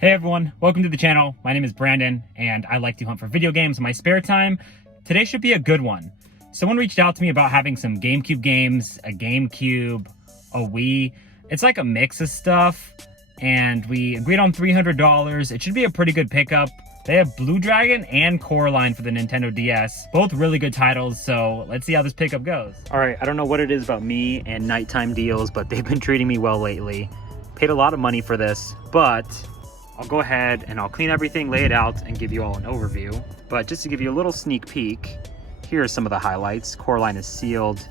Hey everyone, welcome to the channel. My name is Brandon and I like to hunt for video games in my spare time. Today should be a good one. Someone reached out to me about having some GameCube games, a GameCube, a Wii. It's like a mix of stuff and we agreed on $300. It should be a pretty good pickup. They have Blue Dragon and Coraline for the Nintendo DS. Both really good titles, so let's see how this pickup goes. All right, I don't know what it is about me and nighttime deals, but they've been treating me well lately. Paid a lot of money for this, but I'll go ahead and I'll clean everything, lay it out, and give you all an overview. But just to give you a little sneak peek, here are some of the highlights. Coraline is sealed,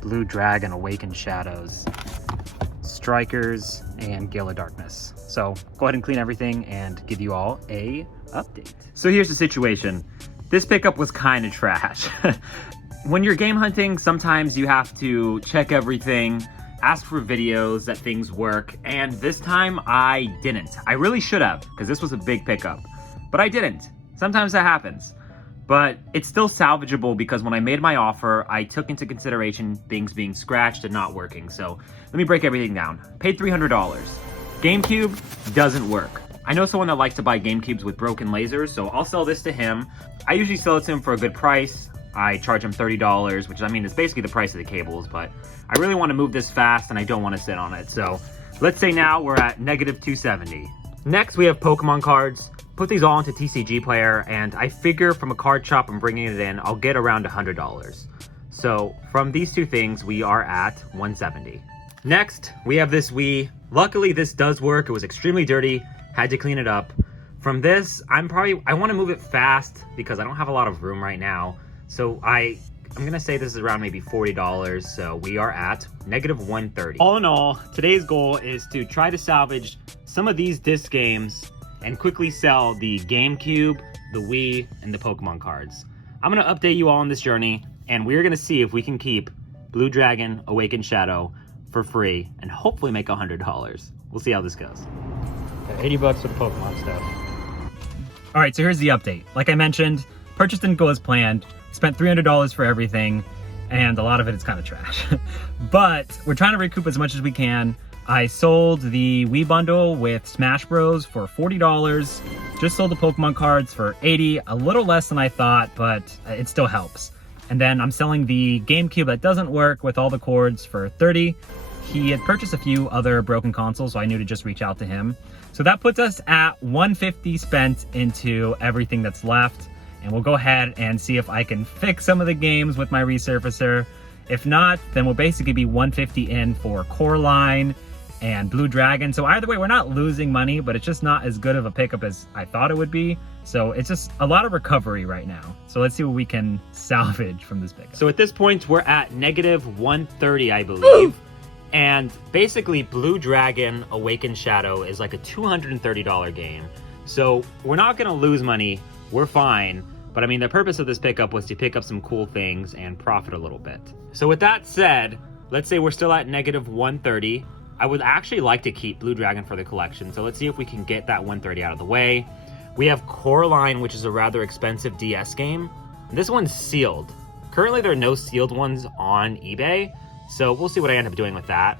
Blue Dragon, Awakened Shadows, Strikers, and Gale of Darkness. So go ahead and clean everything and give you all a update. So here's the situation. This pickup was kind of trash. When you're game hunting, sometimes you have to check everything, ask for videos that things work, and this time I didn't. I really should have, because this was a big pickup, but I didn't. Sometimes that happens, but it's still salvageable because when I made my offer, I took into consideration things being scratched and not working. So let me break everything down. Paid $300. GameCube doesn't work. I know someone that likes to buy GameCubes with broken lasers, so I'll sell this to him. I usually sell it to him for a good price. I charge him $30, which I mean is basically the price of the cables, but I really want to move this fast and I don't want to sit on it. So let's say now we're at -270. Next, we have Pokemon cards. Put these all into TCG Player, and I figure from a card shop and bringing it in, I'll get around $100. So from these two things, we are at $170. Next, we have this Wii. Luckily, this does work. It was extremely dirty. Had to clean it up. From this, I want to move it fast because I don't have a lot of room right now. So I'm gonna say this is around maybe $40, so we are at -130. All in all, today's goal is to try to salvage some of these disc games and quickly sell the GameCube, the Wii, and the Pokemon cards. I'm gonna update you all on this journey, and we're gonna see if we can keep Blue Dragon, Awakened Shadow for free, and hopefully make $100. We'll see how this goes. Okay, $80 for the Pokemon stuff. All right, so here's the update. Like I mentioned, purchase didn't go as planned. Spent $300 for everything, and a lot of it is kind of trash. But we're trying to recoup as much as we can. I sold the Wii bundle with Smash Bros for $40. Just sold the Pokemon cards for $80, a little less than I thought, but it still helps. And then I'm selling the GameCube that doesn't work with all the cords for $30. He had purchased a few other broken consoles, so I knew to just reach out to him. So that puts us at $150 spent into everything that's left. And we'll go ahead and see if I can fix some of the games with my resurfacer. If not, then we'll basically be $150 in for Coraline and Blue Dragon. So either way, we're not losing money, but it's just not as good of a pickup as I thought it would be. So it's just a lot of recovery right now. So let's see what we can salvage from this pickup. So at this point, we're at -130, I believe. And basically, Blue Dragon Awakened Shadow is like a $230 game. So we're not gonna lose money. We're fine, but I mean, the purpose of this pickup was to pick up some cool things and profit a little bit. So with that said, let's say we're still at -130. I would actually like to keep Blue Dragon for the collection, so let's see if we can get that 130 out of the way. We have Coraline, which is a rather expensive DS game. This one's sealed. Currently, there are no sealed ones on eBay, so we'll see what I end up doing with that.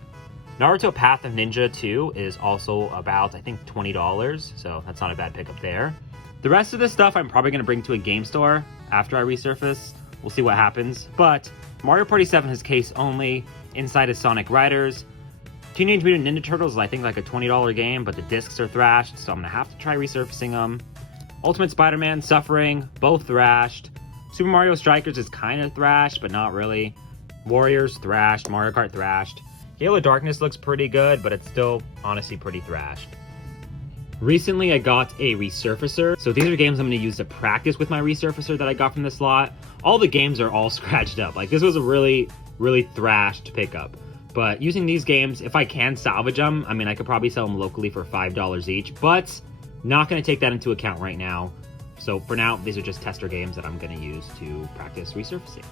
Naruto Path of Ninja 2 is also about, I think, $20, so that's not a bad pickup there. The rest of this stuff I'm probably going to bring to a game store after I resurface. We'll see what happens. But Mario Party 7 is case only. Inside is Sonic Riders. Teenage Mutant Ninja Turtles is I think like a $20 game, but the discs are thrashed, so I'm going to have to try resurfacing them. Ultimate Spider-Man, Suffering, both thrashed. Super Mario Strikers is kind of thrashed, but not really. Warriors, thrashed. Mario Kart, thrashed. Gale of Darkness looks pretty good, but it's still honestly pretty thrashed. Recently, I got a resurfacer. So these are games I'm going to use to practice with my resurfacer that I got from this lot. All the games are all scratched up. Like, this was a really, really thrashed pickup. But using these games, if I can salvage them, I mean, I could probably sell them locally for $5 each, but not going to take that into account right now. So for now, these are just tester games that I'm going to use to practice resurfacing.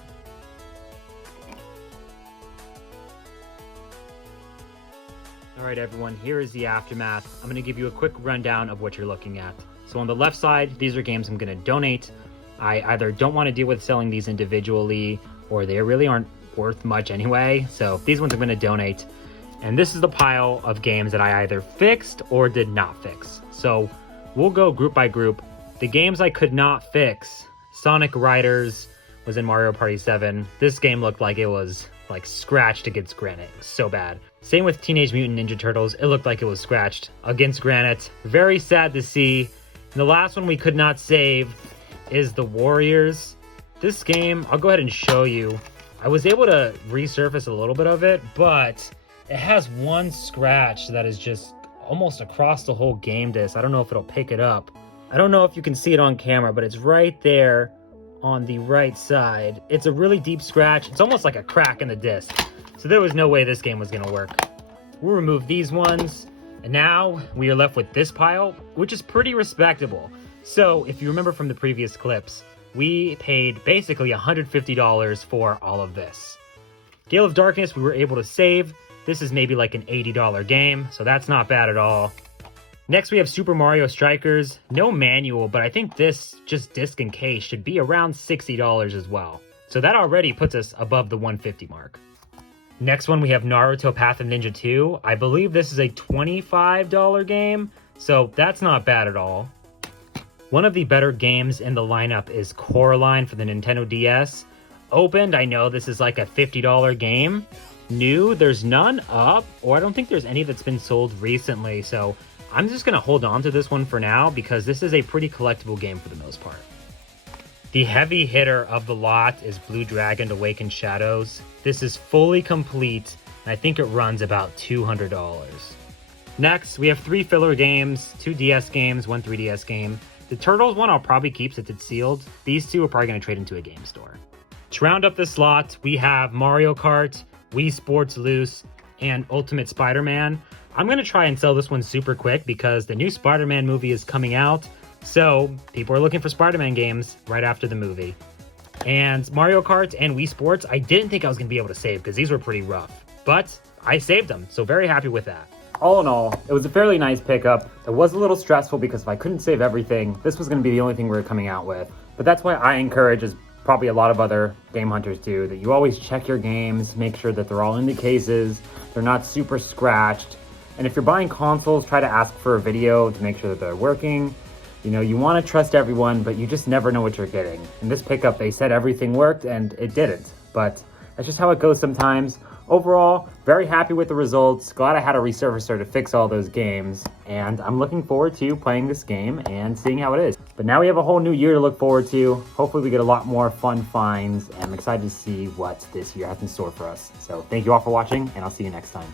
All right, everyone, here is the aftermath. I'm gonna give you a quick rundown of what you're looking at. So on the left side, these are games I'm gonna donate. I either don't wanna deal with selling these individually, or they really aren't worth much anyway. So these ones I'm gonna donate. And this is the pile of games that I either fixed or did not fix. So we'll go group by group. The games I could not fix, Sonic Riders was in Mario Party 7. This game looked like it was like scratched against granite. It was so bad. Same with Teenage Mutant Ninja Turtles. It looked like it was scratched against granite. Very sad to see. And the last one we could not save is The Warriors. This game, I'll go ahead and show you. I was able to resurface a little bit of it, but it has one scratch that is just almost across the whole game disc. I don't know if it'll pick it up. I don't know if you can see it on camera, but it's right there on the right side. It's a really deep scratch. It's almost like a crack in the disc. So there was no way this game was gonna work. We'll remove these ones. And now we are left with this pile, which is pretty respectable. So if you remember from the previous clips, we paid basically $150 for all of this. Gale of Darkness, we were able to save. This is maybe like an $80 game, so that's not bad at all. Next, we have Super Mario Strikers. No manual, but I think this, just disc and case, should be around $60 as well. So that already puts us above the $150 mark. Next one, we have Naruto Path of Ninja 2. I believe this is a $25 game, so that's not bad at all. One of the better games in the lineup is Coraline for the Nintendo DS. Opened, I know this is like a $50 game. New, there's none up, or I don't think there's any that's been sold recently, so I'm just going to hold on to this one for now because this is a pretty collectible game for the most part. The heavy hitter of the lot is Blue Dragon Awakened Shadows. This is fully complete, and I think it runs about $200. Next, we have 3 filler games, 2 DS games, 1 3DS game. The Turtles one I'll probably keep since it's sealed. These 2 are probably going to trade into a game store. To round up this slot, we have Mario Kart, Wii Sports Loose, and Ultimate Spider-Man. I'm going to try and sell this one super quick because the new Spider-Man movie is coming out. So people are looking for Spider-Man games right after the movie. And Mario Kart and Wii Sports, I didn't think I was going to be able to save because these were pretty rough. But I saved them, so very happy with that. All in all, it was a fairly nice pickup. It was a little stressful because if I couldn't save everything, this was going to be the only thing we were coming out with. But that's why I encourage, as probably a lot of other game hunters do, that you always check your games, make sure that they're all in the cases, they're not super scratched. And if you're buying consoles, try to ask for a video to make sure that they're working. You know, you want to trust everyone, but you just never know what you're getting. In this pickup, they said everything worked, and it didn't. But that's just how it goes sometimes. Overall, very happy with the results. Glad I had a resurfacer to fix all those games. And I'm looking forward to playing this game and seeing how it is. But now we have a whole new year to look forward to. Hopefully we get a lot more fun finds. And I'm excited to see what this year has in store for us. So thank you all for watching, and I'll see you next time.